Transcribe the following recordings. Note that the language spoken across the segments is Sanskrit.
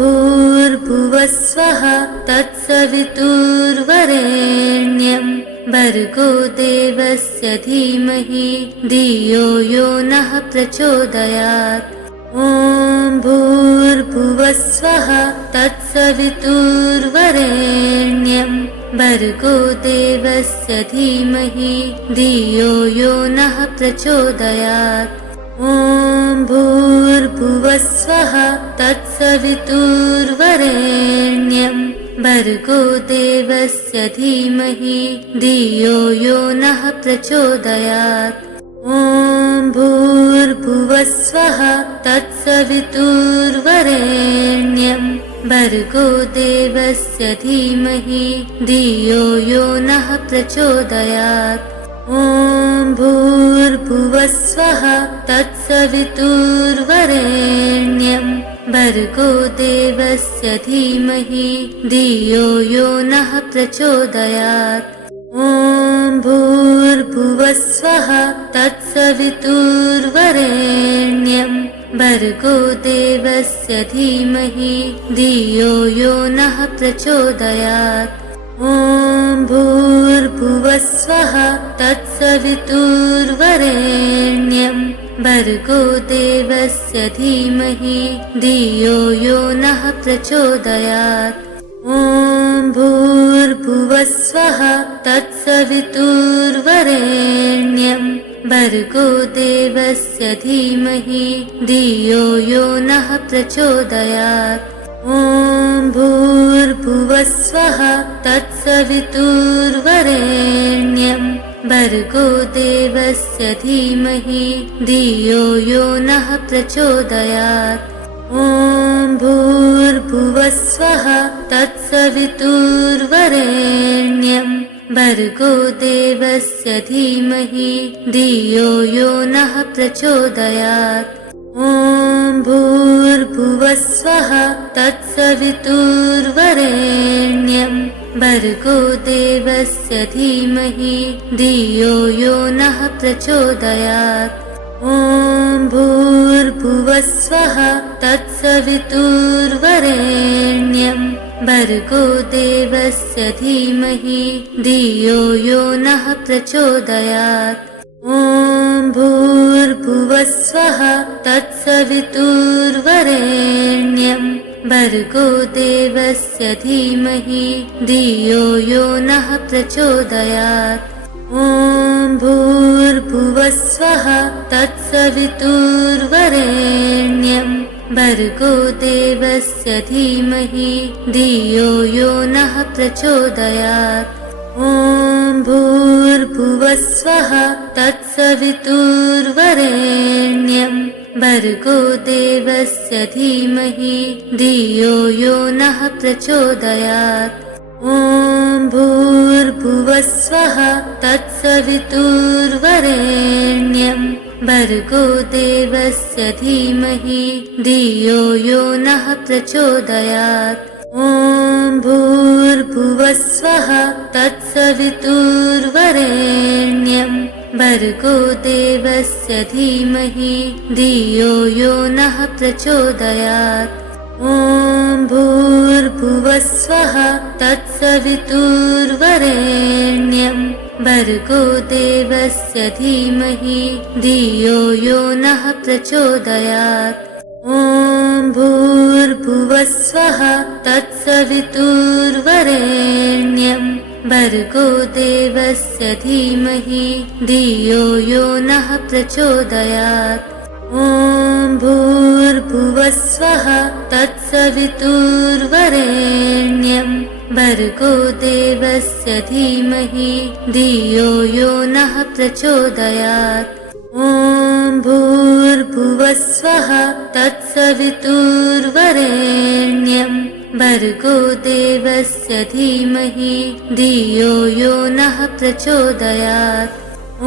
भूर्भुवस्वः तत्सवितुर्वरेण्यं भर्गो देवस्य धीमहि धियो यो नः प्रचोदयात्। ॐ भूर्भुवस्वः तत्सवितुर्वरेण्यं भर्गो देवस्य धीमहि धियो यो नः प्रचोदयात्। ॐ भूर्भुवस्वः तत्सवितुर्वरेण्यं भर्गो देवस्य धीमहि धियो यो नः प्रचोदयात्। ॐ भूर्भुवस्वः तत्सवितुर्वरेण्यं भर्गो देवस्य धीमहि धियो यो नः प्रचोदयात्। ॐ भूर्भुवस्वः तत्सवितुर्वरेण्यं भर्गो देवस्य धीमहि धियो यो नः प्रचोदयात्। ॐ भूर्भुवस्वः तत्सवितुर्वरेण्यं भर्गो देवस्य धीमहि धियो यो नः प्रचोदयात्। ॐ भूर्भुवस्वः तत्सवितुर्वरेण्यं भर्गो देवस्य धीमहि धियो यो नः प्रचोदयात्। ॐ भूर्भुवस्वः तत्सवितुर्वरेण्यं भर्गो देवस्य धीमहि धियो यो नः प्रचोदयात्। ॐ भूर्भुवस्वः तत्सवितुर्वरेण्यं भर्गो देवस्य धीमहि धियो यो नः प्रचोदयात्। ॐ भूर्भुवस्वः तत्सवितुर्वरेण्यं भर्गो देवस्य धीमहि धियो यो नः प्रचोदयात्। ॐ भूर्भुवस्वः तत्सवितुर्वरेण्यं भर्गो देवस्य धीमहि धियो यो नः प्रचोदयात्। ॐ भूर्भुवस्वः तत्सवितुर्वरेण्यं भर्गो देवस्य धीमहि धियो यो नः प्रचोदयात्। ॐ भूर्भुवस्वः तत्सवितुर्वरेण्यं भर्गो देवस्य धीमहि धियो यो नः प्रचोदयात्। ॐ भूर्भुवस्वः तत्सवितुर्वरेण्यं भर्गो देवस्य धीमहि धियो यो नः प्रचोदयात्। ॐ भूर्भुवस्वः तत्सवितुर्वरेण्यं भर्गो देवस्य धीमहि धियो यो नः प्रचोदयात्। ॐ भूर्भुवस्वः तत्सवितुर्वरेण्यं भर्गो देवस्य धीमहि धियो यो नः प्रचोदयात्। ॐ भूर्भुवस्वः तत्सवितुर्वरेण्यं भर्गो देवस्य धीमहि धियो यो नः प्रचोदयात्। ॐ भूर्भुवस्वः तत्सवितुर्वरेण्यं भर्गो देवस्य धीमहि धियो यो नः प्रचोदयात्। ॐ भूर्भुवस्वः तत्सवितुर्वरेण्यं भर्गो देवस्य धीमहि धियो यो नः प्रचोदयात्। ॐ भूर्भुवस्वः तत्सवितुर्वरेण्यं भर्गो देवस्य धीमहि धियो यो नः प्रचोदयात्। ॐ भूर्भुवस्वः तत्सवितुर्वरेण्यं भर्गो देवस्य धीमहि धियो यो नः प्रचोदयात्। ॐ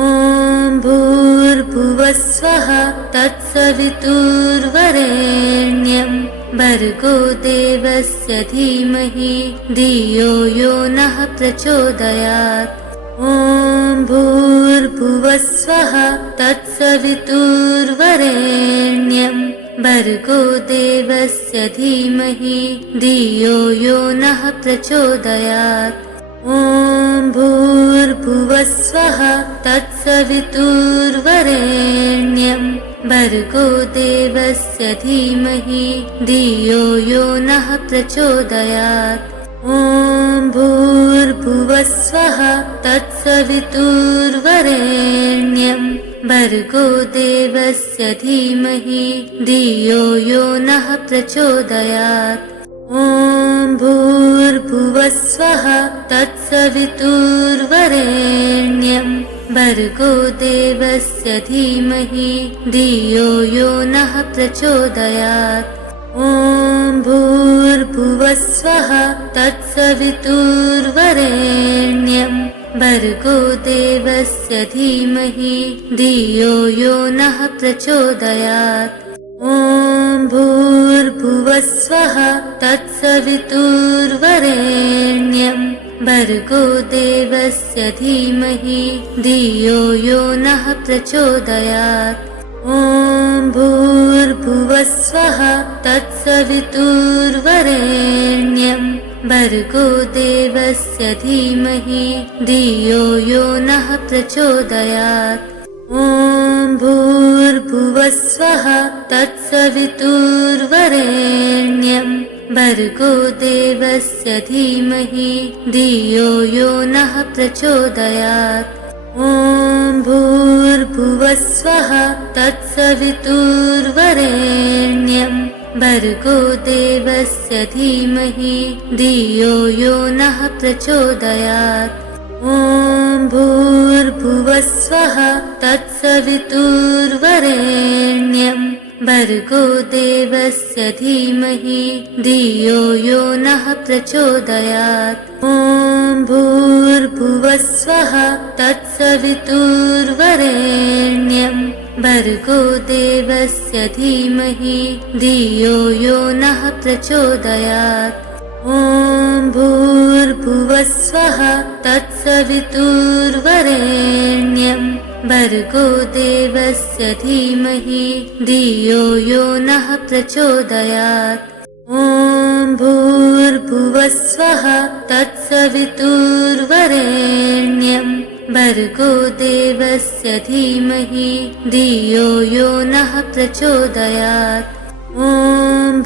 भूर्भुवस्वः तत्सवितुर्वरेण्यं भर्गो देवस्य धीमहि धियो यो नः प्रचोदयात्। ॐ भूर्भुवस्वः तत्सवितुर्वरेण्यं भर्गो देवस्य धीमहि धियो यो नः प्रचोदयात्। ॐ भूर्भुवस्वः तत्सवितुर्वरेण्यं भर्गो देवस्य धीमहि धियो यो नः प्रचोदयात्। ॐ भूर्भुवस्वः तत्सवितुर्वरेण्यं भर्गो देवस्य धीमहि धियो यो नः प्रचोदयात्। ॐ भूर्भुवस्वः तत्सवितुर्वरेण्यं भर्गो देवस्य धीमहि धियो यो नः प्रचोदयात्। ॐ भूर्भुवस्वः तत्सवितुर्वरेण्यं भर्गो देवस्य धीमहि धियो यो नः प्रचोदयात्। ॐ भूर्भुवस्वः तत्सवितुर्वरेण्यं भर्गो देवस्य धीमहि धियो यो नः प्रचोदयात्। ॐ भूर्भुवस्वः तत्सवितुर्वरेण्यं भर्गो देवस्य धीमहि धियो यो नः प्रचोदयात्। ॐ भूर्भुवस्वः तत्सवितुर्वरेण्यं भर्गो देवस्य धीमहि धियो यो नः प्रचोदयात्। ॐ भूर्भुवस्वः तत्सवितुर्वरेण्यं भर्गो देवस्य धीमहि धियो यो नः प्रचोदयात्। ॐ भूर्भुवस्वः तत्सवितुर्वरेण्यं भर्गो देवस्य धीमहि धियो यो नः प्रचोदयात्। ॐ भूर्भुवस्वः तत्सवितुर्वरेण्यं भर्गो देवस्य धीमहि धियो यो नः प्रचोदयात्। ॐ भूर्भुवस्वः तत्सवितुर्वरेण्यं भर्गो देवस्य धीमहि धियो यो नः प्रचोदयात्। ॐ भूर्भुवस्वः तत्सवितुर्वरेण्यं भर्गो देवस्य धीमहि धियो यो नः प्रचोदयात्। ॐ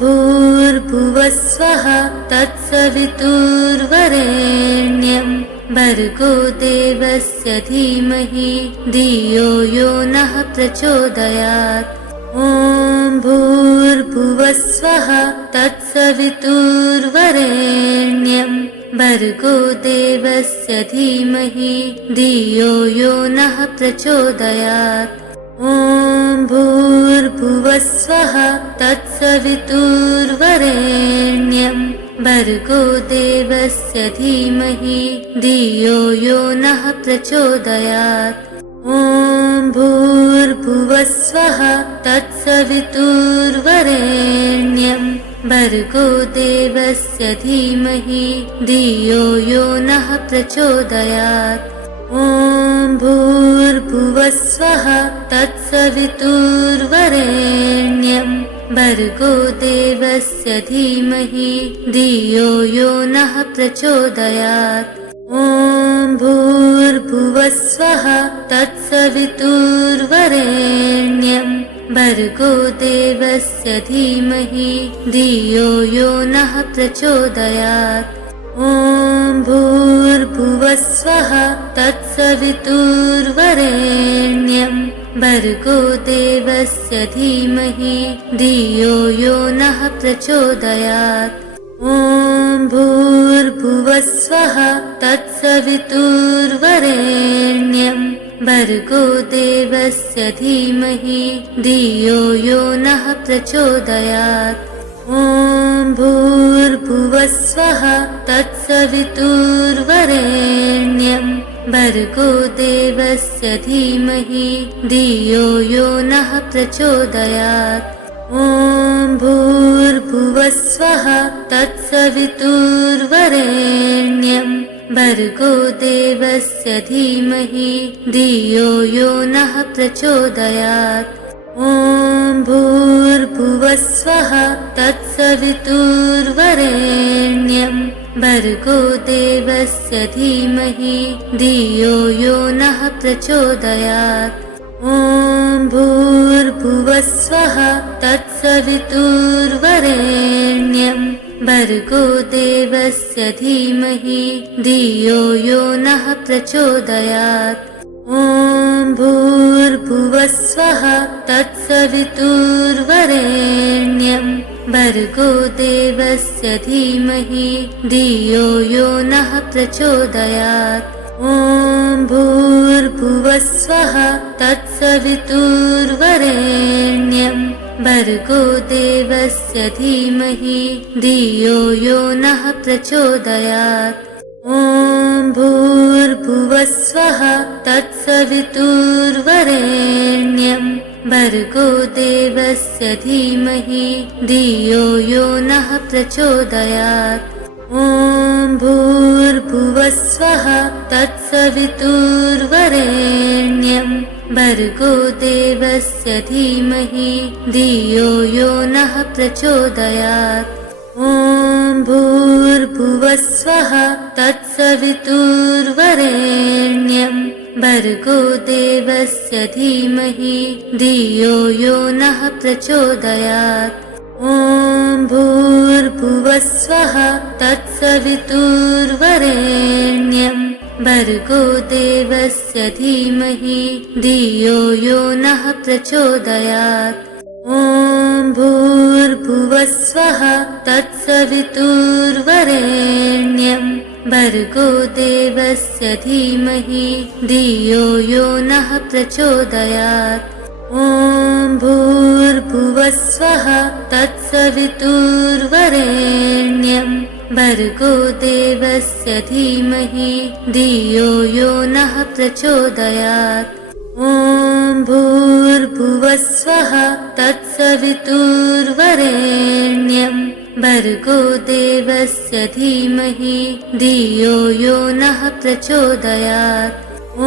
भूर्भुवस्वः तत्सवितुर्वरेण्यं भर्गो देवस्य धीमहि धियो यो नः प्रचोदयात्। ॐ भूर्भुवस्वः तत्सवितुर्वरेण्यं भर्गो देवस्य धीमहि धियो यो नः प्रचोदयात्। ॐ भूर्भुवस्वः तत्सवितुर्वरेण्यं भर्गो देवस्य धीमहि धियो यो नः प्रचोदयात्। ॐ भूर्भुवस्वः तत्सवितुर्वरेण्यं भर्गो देवस्य धीमहि धियो यो नः प्रचोदयात्। ॐ भूर्भुवस्वः तत्सवितुर्वरेण्यं भर्गो देवस्य धीमहि धियो यो नः प्रचोदयात्। ॐ भूर्भुवस्वः तत्सवितुर्वरेण्यं भर्गो देवस्य धीमहि धियो यो नः प्रचोदयात्। ॐ भूर्भुवस्वः तत्सवितुर्वरेण्यं भर्गो देवस्य धीमहि धियो यो नः प्रचोदयात्। ॐ भूर्भुवस्वः तत्सवितुर्वरेण्यं भर्गो देवस्य धीमहि धियो यो नः प्रचोदयात्। ॐ भूर्भुवस्वः तत्सवितुर्वरेण्यं भर्गो देवस्य धीमहि धियो यो नः प्रचोदयात्। ॐ भूर्भुवस्वः तत्सवितुर्वरेण्यं भर्गो देवस्य धीमहि धियो यो नः प्रचोदयात्। ॐ ॐ भूर्भुवस्वः तत्सवितुर्वरेण्यं भर्गो देवस्य धीमहि धियो यो नः प्रचोदयात्। ॐ भूर्भुवस्वः तत्सवितुर्वरेण्यं भर्गो देवस्य धीमहि धियो यो नः प्रचोदयात्। ॐ भूर्भुवस्वः तत्सवितुर्वरेण्यं भर्गो देवस्य धीमहि धियो यो नः प्रचोदयात्। ॐ भूर्भुवस्वः तत्सवितुर्वरेण्यं भर्गो देवस्य धीमहि धियो यो नः प्रचोदयात्। ॐ भूर्भुवस्वः तत्सवितुर्वरेण्यं भर्गो देवस्य धीमहि धियो यो नः प्रचोदयात्। ॐ भूर्भुवस्वः तत्सवितुर्वरेण्यं भर्गो देवस्य धीमहि धियो यो नः प्रचोदयात्। ॐ भूर्भुवस्वः तत्सवितुर्वरेण्यं भर्गो देवस्य धीमहि धियो यो नः प्रचोदयात्। ॐ भूर्भुवस्वः तत्सवितुर्वरेण्यं भर्गो देवस्य धीमहि धियो यो नः प्रचोदयात्। ॐ भूर्भुवस्वः तत्सवितुर्वरेण्यं भर्गो देवस्य धीमहि धियो यो नः प्रचोदयात्। ॐ भूर्भुवस्वः तत्सवितुर्वरेण्यं भर्गो देवस्य धीमहि धियो यो नः प्रचोदयात्। ॐ भूर्भुवस्वः तत्सवितुर्वरेण्यं भर्गो देवस्य धीमहि धियो यो नः प्रचोदयात्। ॐ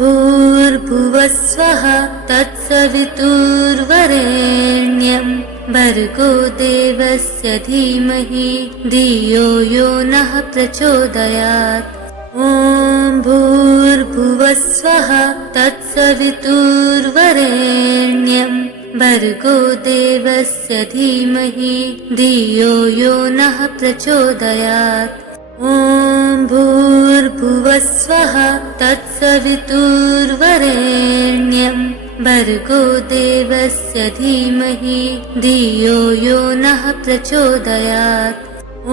भूर्भुवस्वः तत्सवितुर्वरेण्यं भर्गो देवस्य धीमहि धियो यो नः प्रचोदयात्। ॐ भूर्भुवस्वः तत्सवितुर्वरेण्यं भर्गो देवस्य धीमहि धियो यो नः प्रचोदयात्। ॐ भूर्भुवस्वः तत्सवितुर्वरेण्यं भर्गो देवस्य धीमहि धियो यो नः प्रचोदयात्। ॐ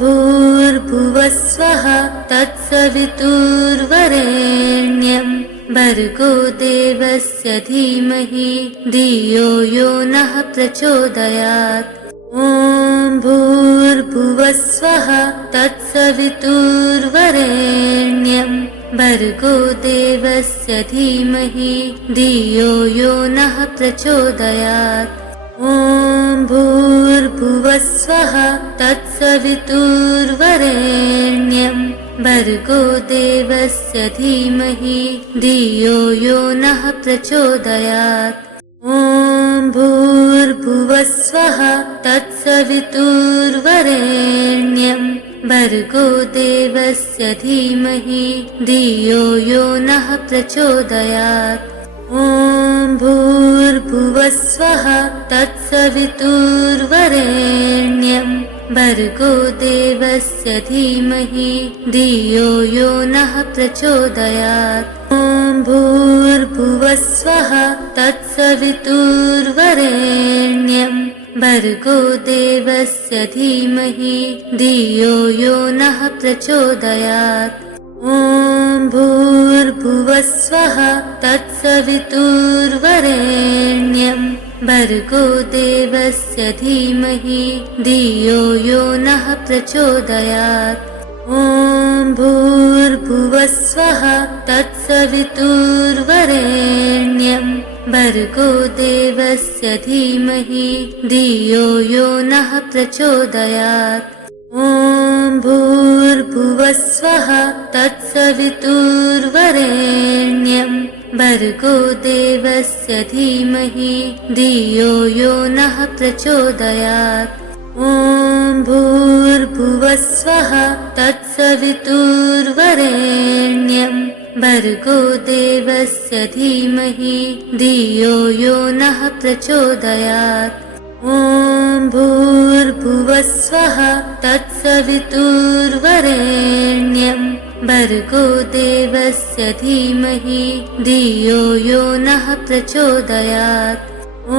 भूर्भुवस्वः तत्सवितुर्वरेण्यं भर्गो देवस्य धीमहि धियो यो नः प्रचोदयात्। ॐ भूर्भुवस्वः तत्सवितुर्वरेण्यं भर्गो देवस्य धीमहि धियो यो नः प्रचोदयात्। ॐ भूर्भुवस्वः तत्सवितुर्वरेण्यं भर्गो देवस्य धीमहि धियो यो नः प्रचोदयात्। ॐ भूर्भुवस्वः तत्सवितुर्वरेण्यं भर्गो देवस्य धीमहि धियो यो नः प्रचोदयात्। ॐ भूर्भुवस्वः तत्सवितुर्वरेण्यं भर्गो देवस्य धीमहि धियो यो नः प्रचोदयात्। ॐ भूर्भुवस्वः तत्सवितुर्वरेण्यं भर्गो देवस्य धीमहि धियो यो नः प्रचोदयात्। ॐ भूर्भुवस्वः तत्सवितुर्वरेण्यं भर्गो देवस्य धीमहि धियो यो नः प्रचोदयात्। ॐ भूर्भुवस्वः तत्सवितुर्वरेण्यं भर्गो देवस्य धीमहि धियो यो नः प्रचोदयात्। ॐ भूर्भुवस्वः तत्सवितुर्वरेण्यं भर्गो देवस्य धीमहि धियो यो नः प्रचोदयात्। ॐ भूर्भुवस्वः तत्सवितुर्वरेण्यं भर्गो देवस्य धीमहि धियो यो नः प्रचोदयात्। ॐ भूर्भुवस्वः तत्सवितुर्वरेण्यं भर्गो देवस्य धीमहि धियो यो नः प्रचोदयात्। ॐ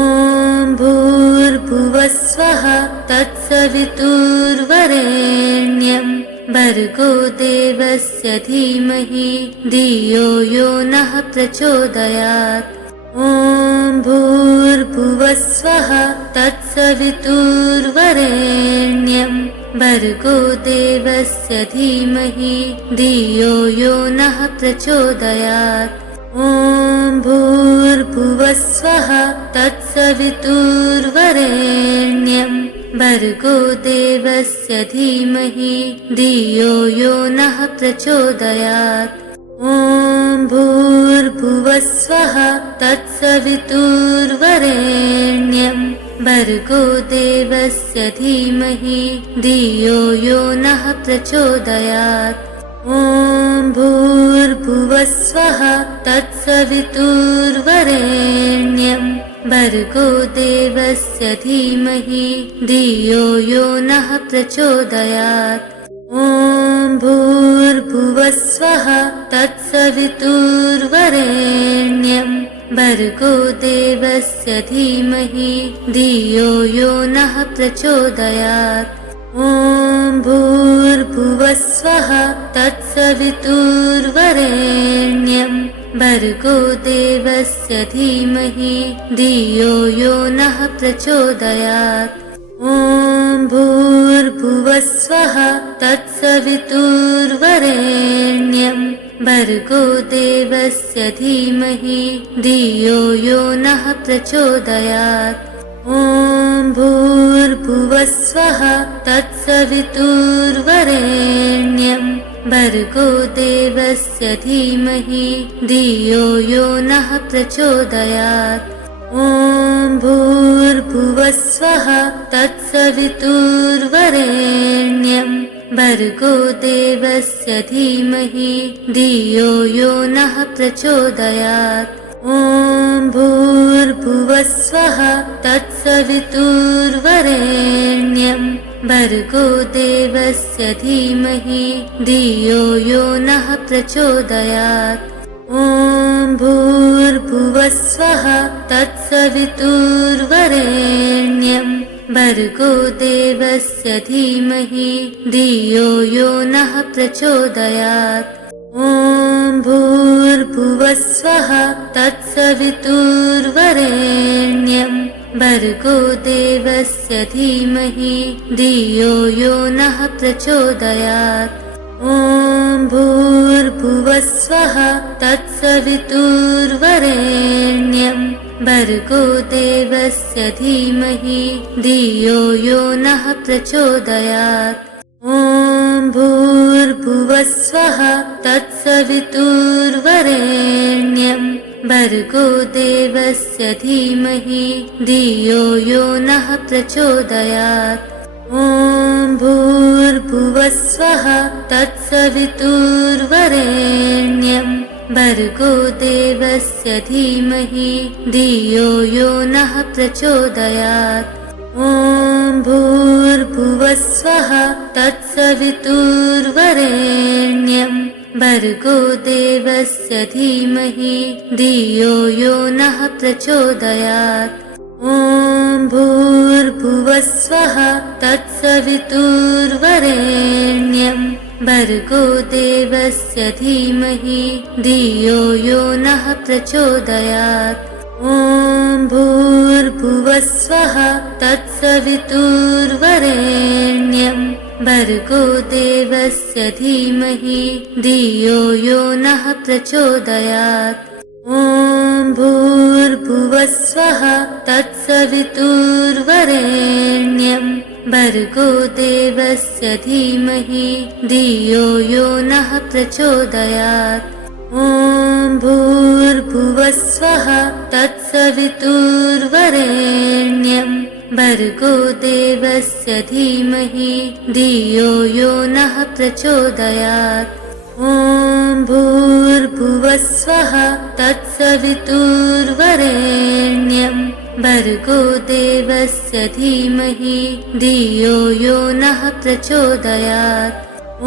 भूर्भुवस्वः तत्सवितुर्वरेण्यं भर्गो देवस्य धीमहि धियो यो नः प्रचोदयात्। ॐ भूर्भुवस्वः तत्सवितुर्वरेण्यं भर्गो देवस्य धीमहि धियो यो नः प्रचोदयात्। ॐ भूर्भुवस्वः तत्सवितुर्वरेण्यं भर्गो देवस्य धीमहि धियो यो नः प्रचोदयात्। ॐ भूर्भुवस्वः तत्सवितुर्वरेण्यं भर्गो देवस्य धीमहि धियो यो नः प्रचोदयात्। ॐ भूर्भुवस्वः तत्सवितुर्वरेण्यं भर्गो देवस्य धीमहि धियो यो नः प्रचोदयात्। ॐ भूर्भुवस्वः तत्सवितुर्वरेण्यं भर्गो देवस्य धीमहि धियो यो नः प्रचोदयात्। ॐ भूर्भुवस्वः तत्सवितुर्वरेण्यं भर्गो देवस्य धीमहि धियो यो नः प्रचोदयात्। ॐ भूर्भुवस्वः तत्सवितुर्वरेण्यं भर्गो देवस्य धीमहि धियो यो नः प्रचोदयात्। ॐ भूर्भुवस्वः तत्सवितुर्वरेण्यं भर्गो देवस्य धीमहि धियो यो नः प्रचोदयात्। ॐ भूर्भुवस्वः तत्सवितुर्वरेण्यं भर्गो देवस्य धीमहि धियो यो नः प्रचोदयात्। ॐ भूर्भुवस्वः तत्सवितुर्वरेण्यं भर्गो देवस्य धीमहि धियो यो नः प्रचोदयात्। ॐ भूर्भुवस्वः तत्सवितुर्वरेण्यं भर्गो देवस्य धीमहि धियो यो नः प्रचोदयात्। ॐ भूर्भुवस्वः तत्सवितुर्वरेण्यं भर्गो देवस्य धीमहि धियो यो नः प्रचोदयात्। ॐ भूर्भुवस्वः तत्सवितुर्वरेण्यं भर्गो देवस्य धीमहि धियो यो नः प्रचोदयात्। ॐ भूर्भुवस्वः तत्सवितुर्वरेण्यं भर्गो देवस्य धीमहि धियो यो नः प्रचोदयात्। ॐ भूर्भुवस्वः तत्सवितुर्वरेण्यं भर्गो देवस्य धीमहि धियो यो नः प्रचोदयात्। ॐ भूर्भुवस्वः तत्सवितुर्वरेण्यं भर्गो देवस्य धीमहि धियो यो नः प्रचोदयात्। ॐ भूर्भुवस्वः तत्सवितुर्वरेण्यं भर्गो देवस्य धीमहि धियो यो नः प्रचोदयात्। ॐ भूर्भुवस्वः तत्सवितुर्वरेण्यं भर्गो देवस्य धीमहि धियो यो नः प्रचोदयात्। ॐ भूर्भुवस्वः तत्सवितुर्वरेण्यं भर्गो देवस्य धीमहि धियो यो नः प्रचोदयात्। ॐ ॐ भूर्भुवस्वः तत्सवितुर्वरेण्यं भर्गो देवस्य धीमहि धियो यो नः प्रचोदयात्। ॐ भूर्भुवस्वः तत्सवितुर्वरेण्यं भर्गो देवस्य धीमहि धियो यो नः प्रचोदयात्। ॐ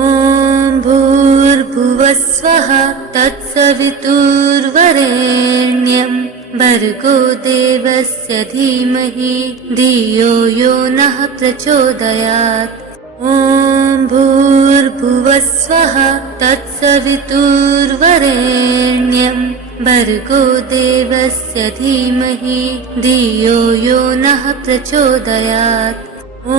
भूर्भुवस्वः तत्सवितुर्वरेण्यं भर्गो देवस्य धीमहि धियो यो नः प्रचोदयात्। ॐ भूर्भुवस्वः तत्सवितुर्वरेण्यं भर्गो देवस्य धीमहि धियो यो नः प्रचोदयात्। ॐ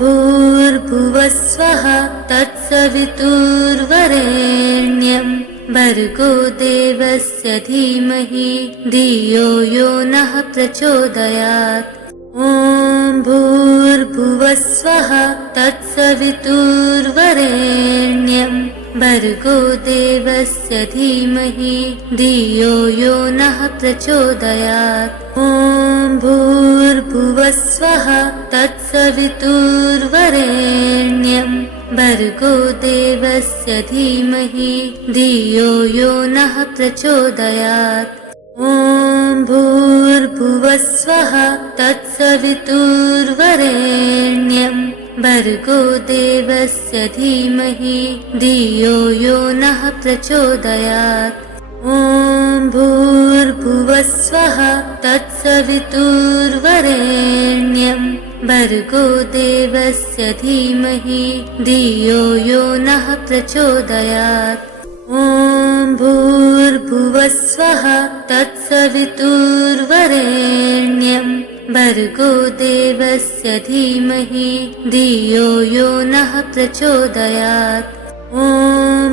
भूर्भुवस्वः तत्सवितुर्वरेण्यं भर्गो देवस्य धीमहि धियो यो नः प्रचोदयात्। ॐ भूर्भुवस्वः तत्सवितुर्वरेण्यं भर्गो देवस्य धीमहि धियो यो नः प्रचोदयात्। ॐ भूर्भुवस्वः तत्सवितुर्वरेण्यं भर्गो देवस्य धीमहि धियो यो नः प्रचोदयात्। ॐ भूर्भुवस्वः तत्सवितुर्वरेण्यं भर्गो देवस्य धीमहि धियो यो नः प्रचोदयात्। ॐ भूर्भुवस्वः तत्सवितुर्वरेण्यं भर्गो देवस्य धीमहि धियो यो नः प्रचोदयात्। ॐ भूर्भुवस्वः तत्सवितुर्वरेण्यं भर्गो देवस्य धीमहि धियो यो नः प्रचोदयात्। ॐ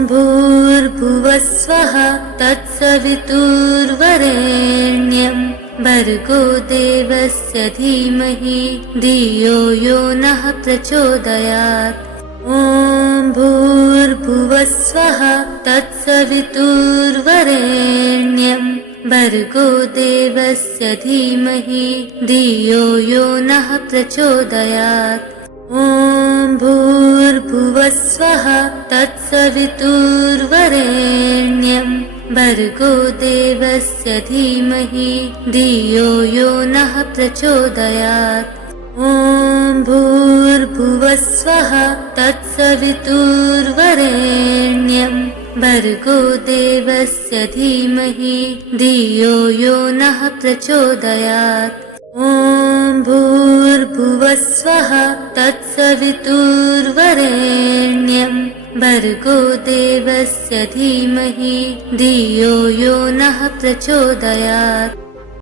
भूर्भुवस्वः तत्सवितुर्वरेण्यं भर्गो देवस्य धीमहि धियो यो नः प्रचोदयात्। ॐ भूर्भुवस्वः तत्सवितुर्वरेण्यं भर्गो देवस्य धीमहि धियो यो नः प्रचोदयात्। ॐ भूर्भुवस्वः तत्सवितुर्वरेण्यं भर्गो देवस्य धीमहि धियो यो नः प्रचोदयात्। ॐ भूर्भुवस्वः तत्सवितुर्वरेण्यं भर्गो देवस्य धीमहि धियो यो नः प्रचोदयात्। ॐ भूर्भुवस्वः तत्सवितुर्वरेण्यं भर्गो देवस्य धीमहि धियो यो नः प्रचोदयात्।